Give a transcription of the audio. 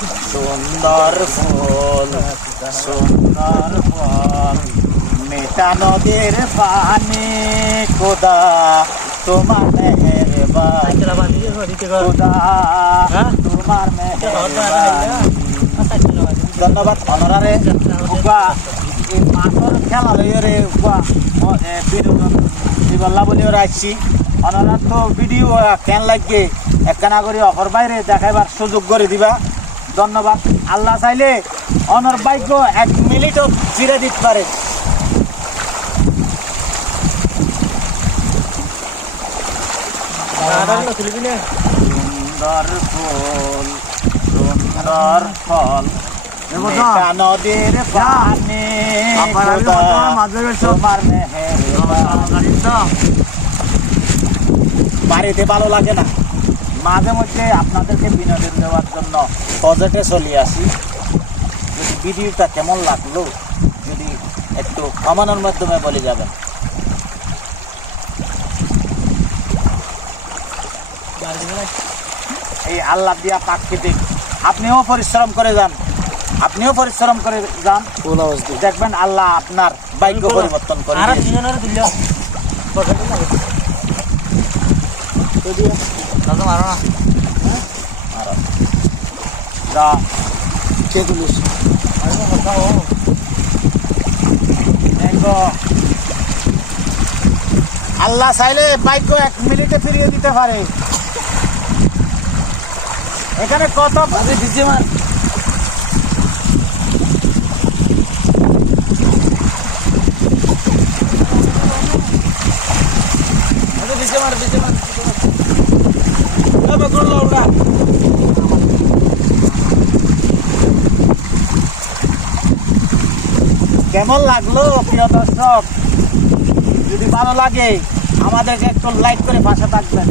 সুন্দর ফুল সুন্দর ফল মেটা নদীর পানি খোদা তোমার মেহেরবানি খোদা তোমার মেহেরবানি। ধন্যবাদ অনরারে উবা এই মাছর খেলা লইরে উবা বিনোদন দিবল্লা বলি ওরা আসছি অনরার তো ভিডিও কেন লাগে একখানা করে অফর বাইরে দেখাইবার সুযোগ করে দিবা। ধন্যবাদ। আল্লাহ চাইলে অনর ভাগ্য 1 মিনিটও চিরে দিতে পারে। সুন্দর ফুল সুন্দর ফল মেটা নদীর পানি তোমার মেহেরবানি। বাড়িতে ভালো লাগে না, মাঝে মধ্যে আপনাদেরকে বিনোদন দেওয়ার জন্য প্রজেক্টে চলে আসি। যদি ভিডিওটা কেমন লাগলো যদি একটু কমানোর মাধ্যমে বলে যাবেন। এই আল্লাহ দিয়া প্রাকৃতিক আপনিও পরিশ্রম করে যান, আপনিও পরিশ্রম করে যান, দেখবেন আল্লাহ আপনার ভাগ্য পরিবর্তন করে। আল্লাহ চাইলে ভাগ্য 1 মিনিটে ফিরিয়ে দিতে পারে। এখানে কত দিচ্ছে মার কেমন লাগলো প্রিয় দর্শক? যদি ভালো লাগে আমাদেরকে একটু লাইক করে পাশে থাকবেন।